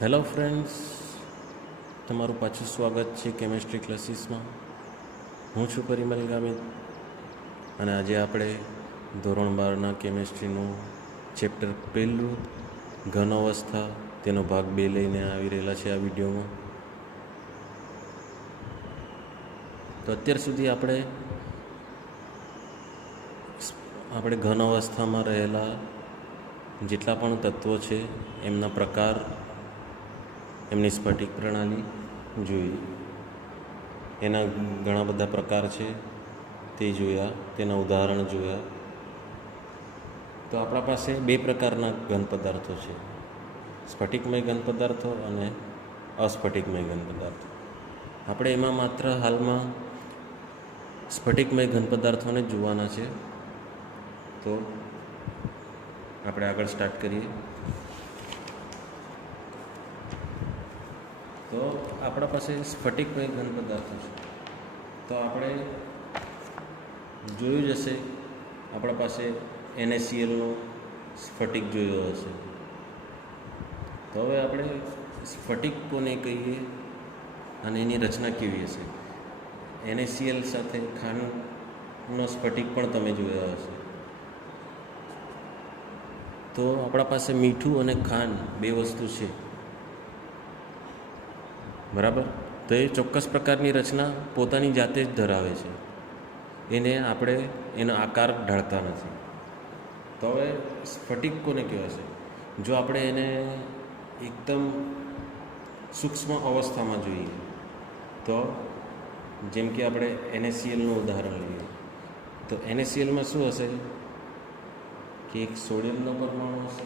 Hello friends, તમારું પાછું સ્વાગત છે કેમેસ્ટ્રી ક્લાસીસમાં. હું છું પરિમલ ગામિત અને આજે આપણે ધોરણ 12ના કેમેસ્ટ્રીનું ચેપ્ટર પહેલું ઘન અવસ્થા તેનો ભાગ 2 લઈને આવી રહેલા છે આ વિડીયોમાં. તો અત્યાર સુધી આપણે ઘન અવસ્થામાં રહેલા જેટલા પણ તત્વો છે એમના પ્રકાર, એમની સ્ફટિક પ્રણાલી જોઈ. એના ઘણા બધા પ્રકાર છે તે જોયા, તેના ઉદાહરણ જોયા. તો આપણા પાસે 2 પ્રકારના ઘન પદાર્થો છે, સ્ફટિકમય ઘન પદાર્થો અને અસ્ફટિકમય ઘન પદાર્થો. આપણે એમાં માત્ર હાલમાં સ્ફટિકમય ઘન પદાર્થોને જ જોવાના છે. તો આપણે આગળ સ્ટાર્ટ કરીએ. તો આપણા પાસે સ્ફટિકમય ઘન પદાર્થો છે. તો આપણે જોયું જ હશે, આપણા પાસે NaClનો સ્ફટિક જોયો હશે. તો હવે આપણે સ્ફટિક કોને કહીએ અને એની રચના કેવી હશે. NaCl સાથે ખાંડનો સ્ફટિક પણ તમે જોયા હશે. તો આપણા પાસે મીઠું અને ખાંડ 2 વસ્તુ છે, બરાબર. તો એ ચોક્કસ પ્રકારની રચના પોતાની જાતે જ ધરાવે છે. એને આપણે એનો આકાર ઢાળતા નથી. તો હવે સ્ફટિક કોને કહેવાશે? જો આપણે એને એકદમ સૂક્ષ્મ અવસ્થામાં જોઈએ તો જેમ કે આપણે NaClનું ઉદાહરણ લઈએ તો NaClમાં શું હશે કે એક સોડિયમનો પરમાણુ હશે,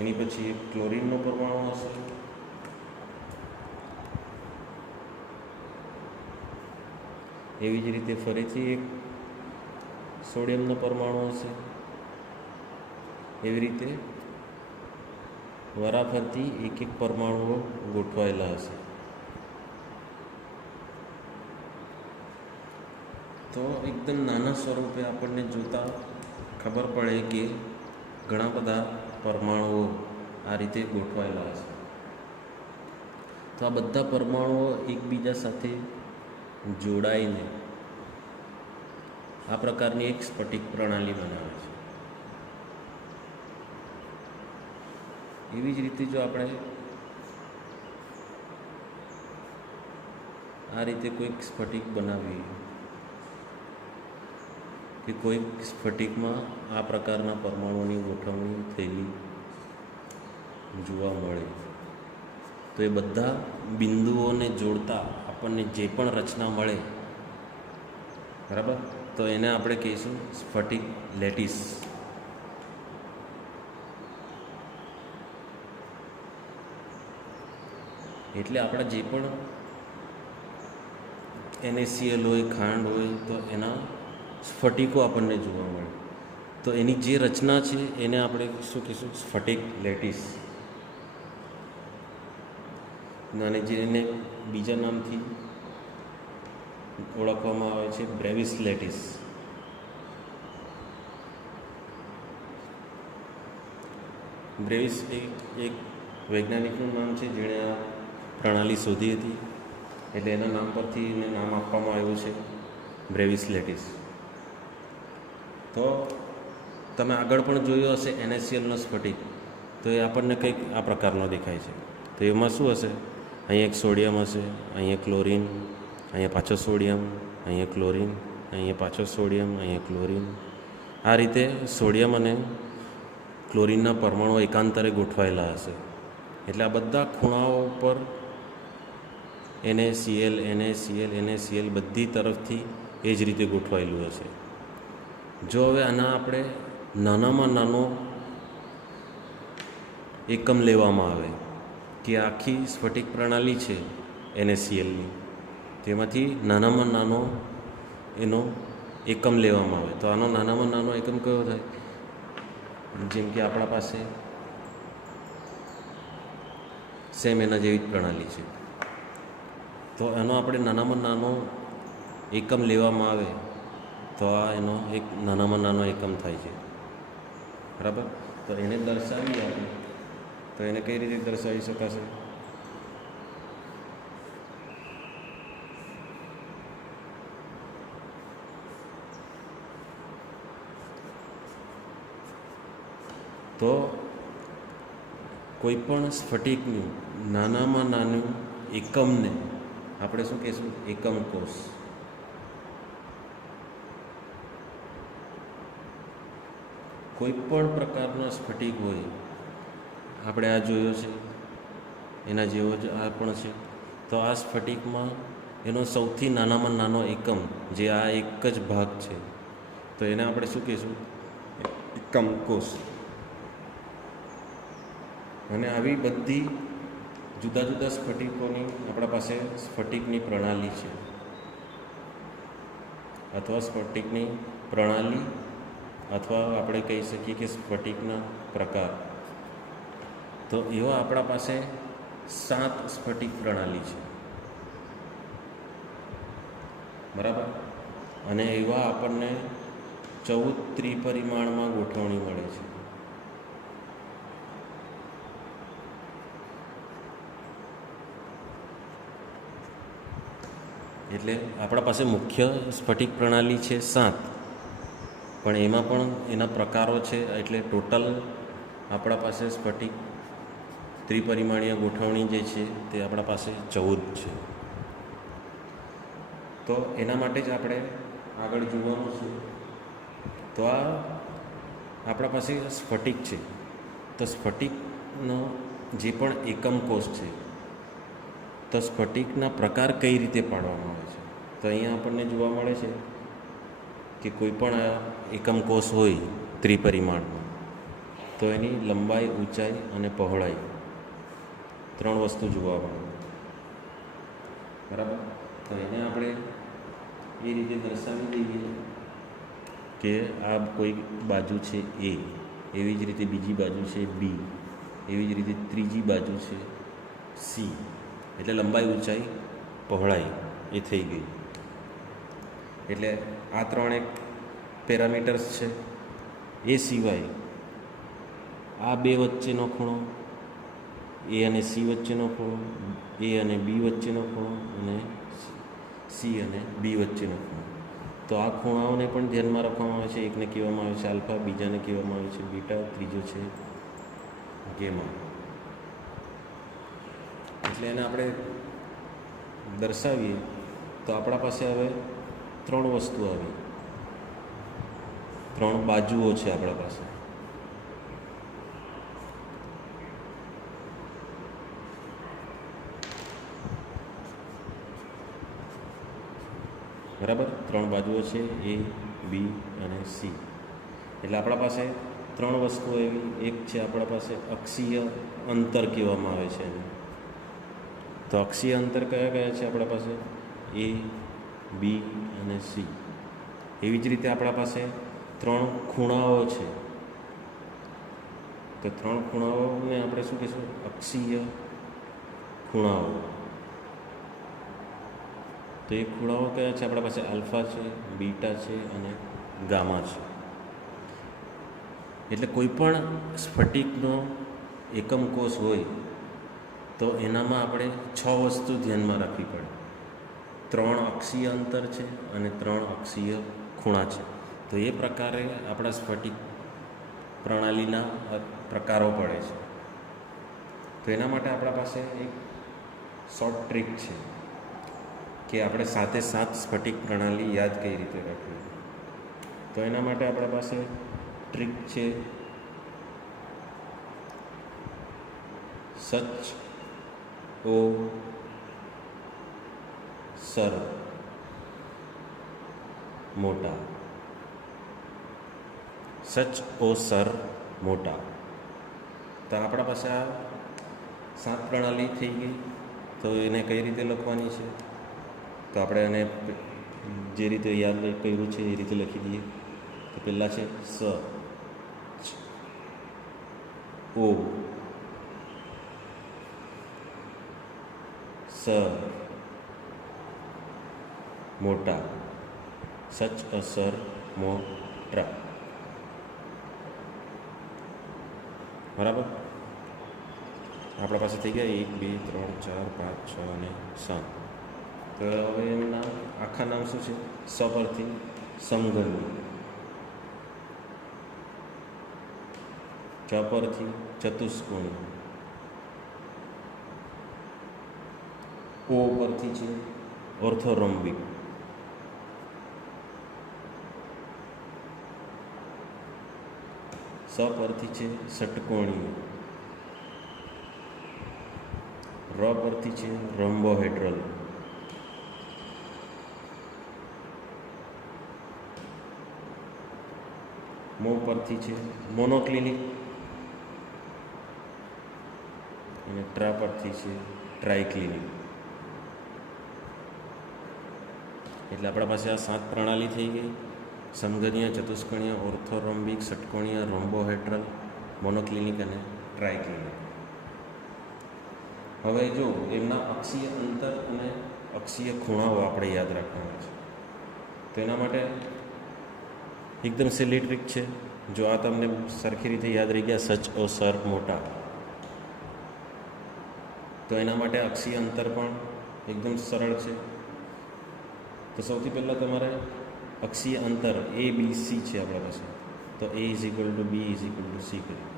એની પછી એક ક્લોરીનનો પરમાણુ હશે, એવી જ રીતે ફરીથી એક સોડિયમનો પરમાણુ હશે. એવી રીતે વારાફરતી એક પરમાણુઓ ગોઠવાયેલા હશે. તો એકદમ નાના સ્વરૂપે આપણને જોતા ખબર પડે કે ઘણા બધા પરમાણુઓ આ રીતે ગોઠવાયેલા હશે. તો આ બધા પરમાણુઓ એકબીજા સાથે જોડાઈને આ પ્રકારની એક સ્ફટિક પ્રણાલી બનાવે છે. એવી જ રીતે જો આપણે આ રીતે કોઈક સ્ફટિક બનાવીએ કે કોઈક સ્ફટિકમાં આ પ્રકારના પરમાણુઓની ગોઠવણી થયેલી જોવા મળે, તો એ બધા બિંદુઓને જોડતા આપણને જે પણ રચના મળે, બરાબર, તો એને આપણે કહીશું સ્ફટિક લેટિસ. એટલે આપણા જે પણ NaCl હોય, ખાંડ હોય, તો એના સ્ફટિકો આપણને જોવા મળે. તો એની જે રચના છે એને આપણે શું કહીશું? સ્ફટિક લેટિસ. અને જેને બીજા નામથી ઓળખવામાં આવે છે બ્રેવિસ લેટિસ. બ્રેવિસ એક વૈજ્ઞાનિકનું નામ છે જેણે આ પ્રણાલી શોધી હતી, એટલે એના નામ પરથી એને નામ આપવામાં આવ્યું છે બ્રેવિસ લેટિસ. તો તમે આગળ પણ જોયો હશે NaClનો સ્ફટિક, તો એ આપણને કંઈક આ પ્રકારનો દેખાય છે. તો એમાં શું હશે? અહીંયા એક સોડિયમ હશે, અહીંયા ક્લોરીન, અહીંયા પાછો સોડિયમ, અહીંયા ક્લોરીન, અહીંયા પાછો સોડિયમ, અહીંયા ક્લોરીન. આ રીતે સોડિયમ અને ક્લોરીનના પરમાણુઓ એકાંતરે ગોઠવાયેલા હશે. એટલે આ બધા ખૂણાઓ પર NaCl, NaCl, NaCl બધી તરફથી એ જ રીતે ગોઠવાયેલું હશે. જો હવે આના આપણે નાનામાં નાનો એકમ લેવામાં આવે કે આખી સ્ફટિક પ્રણાલી છે NaClની, તેમાંથી નાનામાં નાનો એનો એકમ લેવામાં આવે, તો આનો નાનામાં નાનો એકમ કયો થાય? જેમ કે આપણા પાસે સેમ એના જેવી જ પ્રણાલી છે, તો એનો આપણે નાનામાં નાનો એકમ લેવામાં આવે તો આ એનો એક નાનામાં નાનો એકમ થાય છે, બરાબર. તો એને દર્શાવીએ આપણે તો એને કઈ રીતે દર્શાવી શકાશે? તો કોઈ પણ સ્ફટિકનું નાનામાં નાનું એકમને આપણે શું કહીશું? એકમ કોષ. કોઈ પણ પ્રકારનો સ્ફટિક હોય, આપણે આ જોયો છે, એના જેવો જ આ પણ છે. તો આ સ્ફટિકમાં એનો સૌથી નાનામાં નાનો એકમ, જે આ એક જ ભાગ છે, તો એને આપણે શું કહીશું? એકમ કોષ. અને આવી બધી જુદા જુદા સ્ફટિકોની આપણા પાસે સ્ફટિકની પ્રણાલી છે, અથવા સ્ફટિકની પ્રણાલી, અથવા આપણે કહી શકીએ કે સ્ફટિકના પ્રકાર. તો એવા આપણા પાસે 7 સ્ફટિક પ્રણાલી છે, બરાબર. અને એવા આપણને 14 ત્રિપરિમાણમાં ગોઠવણી મળે છે. એટલે આપણા પાસે મુખ્ય સ્ફટિક પ્રણાલી છે 7, પણ એમાં પણ એના પ્રકારો છે. એટલે ટોટલ આપણા પાસે સ્ફટિક ત્રિપરિમાણીય ગોઠવણી જે છે તે આપણા પાસે 14 છે. તો એના માટે જ આપણે આગળ જોવાનું છે. તો આ આપણા પાસે સ્ફટિક છે. તો સ્ફટિકનો જે પણ એકમ કોષ છે, તો સ્ફટિકના પ્રકાર કઈ રીતે પાડવામાં આવે છે? તો અહીંયા આપણને જોવા મળે છે કે કોઈ પણ આ એકમ કોષ હોય ત્રિપરિમાણમાં, તો એની લંબાઈ, ઊંચાઈ અને પહોળાઈ 3 વસ્તુ જોવા મળે, બરાબર. તો એને આપણે એ રીતે દર્શાવી દઈએ કે આ કોઈ બાજુ છે A, એવી જ રીતે બીજી બાજુ છે B, એવી જ રીતે ત્રીજી બાજુ છે C. એટલે લંબાઈ, ઊંચાઈ, પહોળાઈ એ થઈ ગઈ. એટલે આ 3 એક પેરામીટર્સ છે. એ સિવાય આ 2 વચ્ચેનો ખૂણો, A અને C વચ્ચેનો ખૂણો, A અને B વચ્ચેનો ખૂણો, અને C અને B વચ્ચેનો ખૂણો. તો આ ખૂણાઓને પણ ધ્યાનમાં રાખવામાં આવે છે. એકને કહેવામાં આવે છે આલ્ફા, બીજાને કહેવામાં આવે છે બીટા, ત્રીજો છે ગેમા. એટલે એને આપણે દર્શાવીએ તો આપણા પાસે હવે 3 વસ્તુ આવી, 3 બાજુઓ છે આપણા પાસે. બરાબર, 3 બાજુઓ છે, A, B અને C. એટલે આપણા પાસે 3 વસ્તુઓ એવી. એક છે આપણા પાસે અક્ષીય અંતર કહેવામાં આવે છે એને. તો અક્ષીય અંતર કયા કયા છે આપણા પાસે? A, B અને C. એવી જ રીતે આપણા પાસે 3 ખૂણાઓ છે. તો 3 ખૂણાઓને આપણે શું કહીશું? અક્ષીય ખૂણાઓ. તો એ ખૂણાઓ કયા છે આપણા પાસે? આલ્ફા છે, બીટા છે અને ગામા છે. એટલે કોઈ પણ સ્ફટિકનો એકમ કોષ હોય તો એનામાં આપણે 6 વસ્તુ ધ્યાનમાં રાખવી પડે. 3 અક્ષીય અંતર છે અને 3 અક્ષીય ખૂણા છે. તો એ પ્રકારે આપણા સ્ફટિક પ્રણાલીના પ્રકારો પડે છે. તો એના માટે આપણા પાસે એક શોર્ટ ટ્રીક છે કે આપણે 7 સ્ફટિક પ્રણાલી યાદ કઈ રીતે રાખવી. તો એના માટે આપણા પાસે ટ્રીક છે સચ ઓ સર મોટા. સચ ઓ સર મોટા. તો આપણા પાસે આ 7 પ્રણાલી થઈ ગઈ. તો એને કઈ રીતે લખવાની છે? તો આપણે એને જે રીતે યાદ કર્યું છે એ રીતે લખી દઈએ. તો પહેલાં છે સ, ઓ, સ મોટા, સચ અસર મોટા. બરાબર. આપણા પાસે થઈ ગયા 1 2 3 4 5 6 અને 7. તો હવે એમના આખા નામ શું છે? સ પરથી સમઘનની, ચ પરથી ચતુષ્કોણી, ઓ પરથી છે ઓર્થોરોમ્બિક, સ પરથી છે ષટકોણીય, ર પરથી છે રોમ્બોહેડ્રલ, મો પરથી છે મોનોક્લિનિક અને ટ્રા પરથી છે ટ્રાયક્લિનિક. એટલે આપણા પાસે આ 7 પ્રણાલી થઈ ગઈ: સમઘનીય, ચતુષ્કોણીય, ઓર્થોરોમ્બિક, ષટકોણીય, રોમ્બોહેડ્રલ, મોનોક્લિનિક અને ટ્રાયક્લિનિક. હવે જો એમના અક્ષીય અંતર અને અક્ષીય ખૂણાઓ આપણે યાદ રાખવાના છે. તો એના માટે એકદમ સહેલી ટ્રીક છે. જો આ તમને સરખી રીતે યાદ રહી ગયા, સચ ઓ સર મોટા, તો એના માટે અક્ષીય અંતર પણ એકદમ સરળ છે. તો સૌથી પહેલાં તમારે અક્ષીય અંતર ABC છે આપણા પાસે, તો A = B = C કર્યું.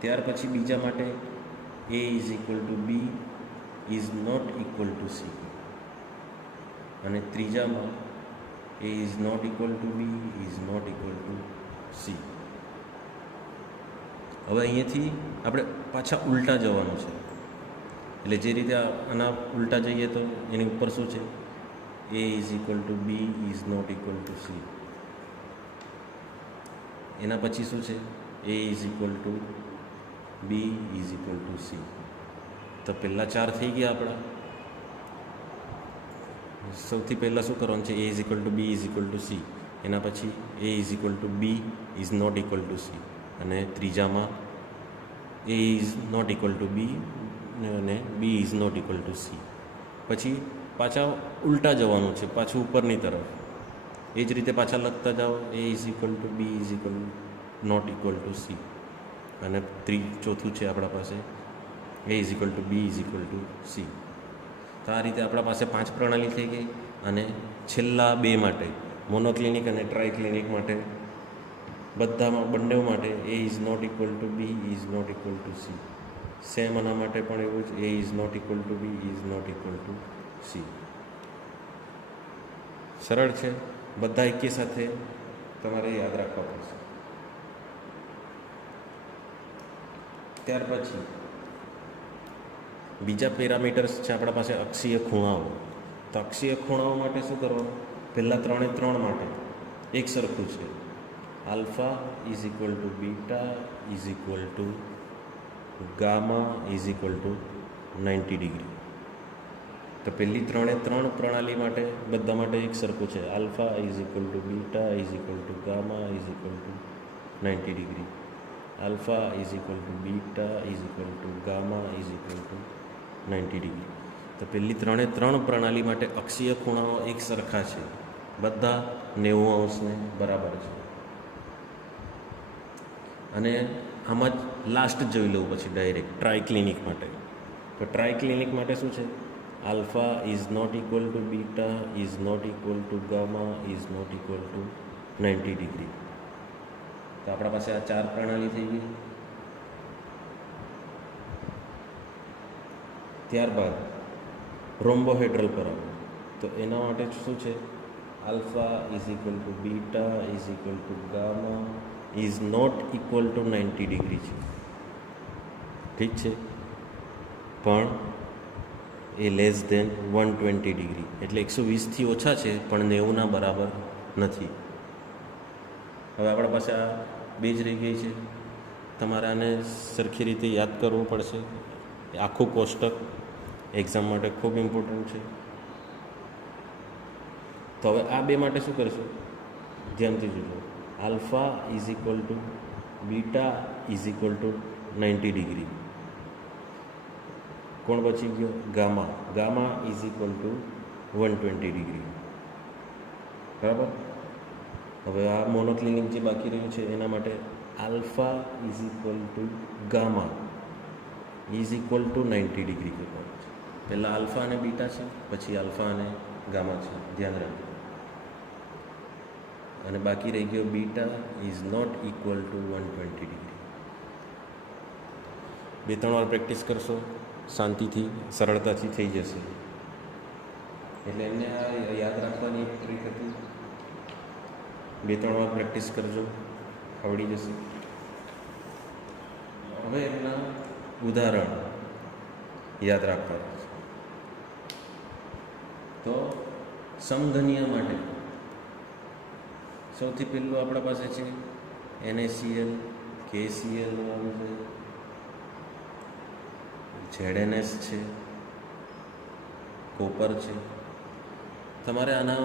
ત્યાર પછી બીજા માટે A = B ≠ C, અને ત્રીજામાં A ≠ B ≠ C. હવે અહીંયાથી આપણે પાછા ઉલટા જવાનું છે. એટલે જે રીતે આના ઉલટા જઈએ તો એની ઉપર શું છે? A = B ≠ C. એના પછી શું છે? A = B = C. તો પહેલાં 4 થઈ ગયા આપણા. સૌથી પહેલાં શું કરવાનું છે? A = B = C. એના પછી A = B ≠ C, અને ત્રીજામાં A ≠ B અને B ≠ C. પછી પાછા ઉલટા જવાનું છે, પાછું ઉપરની તરફ. એ જ રીતે પાછા લખતા જાઓ. A = B ≠ C, અને ચોથું છે આપણા પાસે A = B = C. તો આ રીતે આપણા પાસે 5 પ્રણાલી થઈ ગઈ. અને છેલ્લા 2 માટે, મોનોક્લિનિક અને ટ્રાયક્લિનિક માટે, બંને માટે A ≠ B ≠ C. સેમ આના માટે પણ એવું જ, A ≠ B ≠ C. સરળ છે. બધા એકી સાથે તમારે યાદ રાખવા પડશે. ત્યાર પછી બીજા પેરામીટર્સ છે આપણા પાસે અક્ષીય ખૂણાઓ. તો અક્ષીય ખૂણાઓ માટે શું કરવાનું? પહેલાં 3 માટે એક સરખું છે. Alpha = beta = gamma = 90 degree. તો પહેલી 3 પ્રણાલી માટે બધા માટે એક સરખું છે. Alpha = beta = gamma = 90 degree. Alpha = beta = gamma = 90 degree. તો પહેલી 3 પ્રણાલી માટે અક્ષીય ખૂણાઓ એક સરખા છે, બધા 90° બરાબર છે. અને આમાં જ લાસ્ટ જોઈ લઉં પછી ડાયરેક્ટ ટ્રાયક્લિનિક માટે. તો ટ્રાયક્લિનિક માટે શું છે? Alpha = beta = gamma = 90 degree. તો આપણા પાસે આ 4 પ્રણાલી થઈ ગઈ. ત્યારબાદ રોમ્બોહેડ્રલ પર આવો. તો એના માટે શું છે? આલ્ફા = બીટા = ગામા ≠ 90 ડિગ્રી છે. ઠીક છે, પણ એ <120 ડિગ્રી, એટલે 120થી ઓછા છે, પણ 90ના બરાબર નથી. હવે આપણા પાસે આ 2 જ રહી ગઈ છે. તમારે આને સરખી રીતે યાદ કરવું પડશે. આખું કોષ્ટક એક્ઝામ માટે ખૂબ ઇમ્પોર્ટન્ટ છે. તો હવે આ 2 માટે શું કરશું? ધ્યાનથી જોજો. Alpha = beta = 90 degree. કોણ બચી ગયો? Gamma = 120 degree. બરાબર. હવે આ મોનોક્લિનિક જે બાકી રહ્યું છે એના માટે alpha = gamma is equal to 90 degree કરવાનું છે. પહેલાં આલ્ફા અને બીટા છે, પછી આલ્ફા અને ગામા છે, ધ્યાન રાખજો. અને બાકી રહી ગયો beta is not equal to 120 degree. 2-3 વાર પ્રેક્ટિસ કરશો, શાંતિથી સરળતાથી થઈ જશે. એટલે એમને આ યાદ રાખવાની એક ટ્રીક હતી. 2-3 વાર પ્રેક્ટિસ કરજો, આવડી જશે. હવે એમના ઉદાહરણ યાદ રાખવા છે. તો સમઘનીય માટે સૌથી પહેલું આપણા પાસે છે NaCl, KCl છે, ZnS છે, કોપર છે. તમારે આના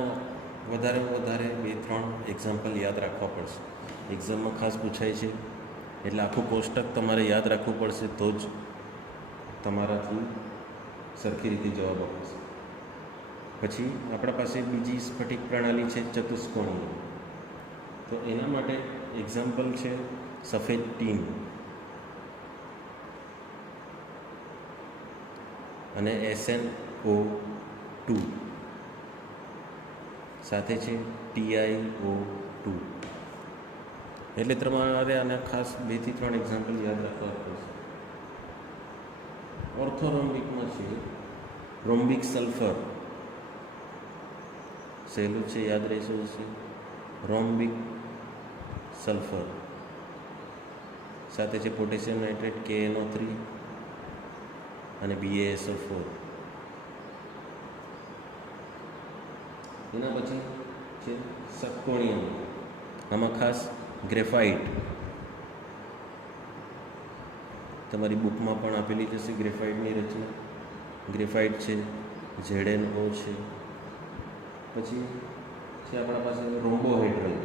વધારે 2-3 એક્ઝામ્પલ યાદ રાખવા પડશે. એક્ઝામમાં ખાસ પૂછાય છે, એટલે આખું કોષ્ટક તમારે યાદ રાખવું પડશે, તો જ તમારાથી સરખી રીતે જવાબ આપશે. પછી આપણા પાસે બીજી સ્ફટિક પ્રણાલી છે ચતુષ્કોણીય. તો એના માટે એક્ઝામ્પલ છે સફેદ ટીન અને SnO2 સાથે છે TiO2. એટલે તમારે આને ખાસ 2-3 એક્ઝામ્પલ યાદ રાખવા પડશે. ઓર્થોરોમ્બિકમાં છે રોમ્બિક સલ્ફર, સહેલું છે, યાદ રહેશે છે. રોમ્બિક સલ્ફર સાથે છે પોટેશિયમ નાઇટ્રેટ KNO3 અને BaSO4. એના પછી છે ષટકોણીય. આમાં ખાસ ગ્રેફાઇટ, તમારી બુકમાં પણ આપેલી જશે ગ્રેફાઇટની રચના. ગ્રેફાઇટ છે, ZnO છે. પછી છે આપણા પાસે રોમ્બોહેડ્રલ.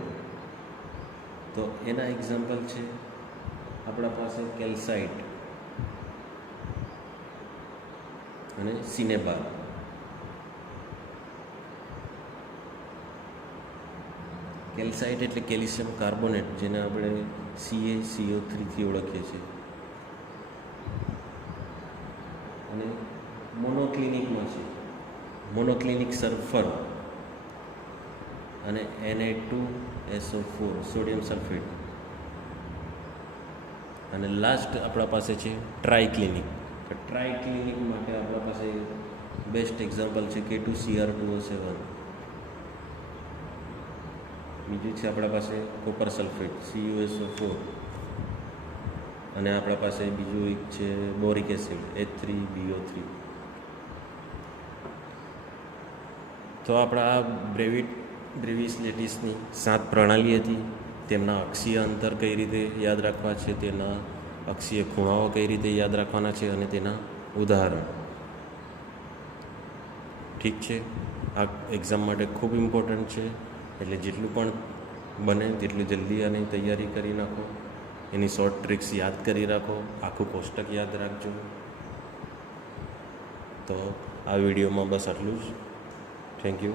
તો એના એક્ઝામ્પલ છે આપણા પાસે કેલ્સાઇટ અને સિનેબાર. કેલ્સાઇટ એટલે કેલ્શિયમ કાર્બોનેટ, જેને આપણે CaCO3 થી ઓળખીએ છીએ. અને મોનોક્લિનિકમાં છે મોનોક્લિનિક સલ્ફર અને Na2SO4 સોડિયમ સલ્ફેટ. અને લાસ્ટ આપણા પાસે છે ટ્રાયક્લિનિક. ટ્રાયક્લિનિક માટે આપણા પાસે બેસ્ટ એક્ઝામ્પલ છે K2Cr2O7. બીજું છે આપણા પાસે કોપર સલ્ફેટ CuSO4. અને આપણા પાસે બીજું એક છે બોરિક એસિડ H3BO3. તો આપણા આ બ્રેવિસ લેટિસની 7 પ્રણાલી હતી. તેમના અક્ષીય અંતર કઈ રીતે યાદ રાખવા છે, તેના અક્ષીય ખૂણાઓ કઈ રીતે યાદ રાખવાના છે, અને તેના ઉદાહરણ. ઠીક છે, આ એક્ઝામ માટે ખૂબ ઇમ્પોર્ટન્ટ છે. એટલે જેટલું પણ બને તેટલું જલ્દી આની તૈયારી કરી નાખો. એની શોર્ટ ટ્રિક્સ યાદ કરી રાખો, આખું કોષ્ટક યાદ રાખજો. તો આ વિડીયોમાં બસ આટલું જ. Thank you.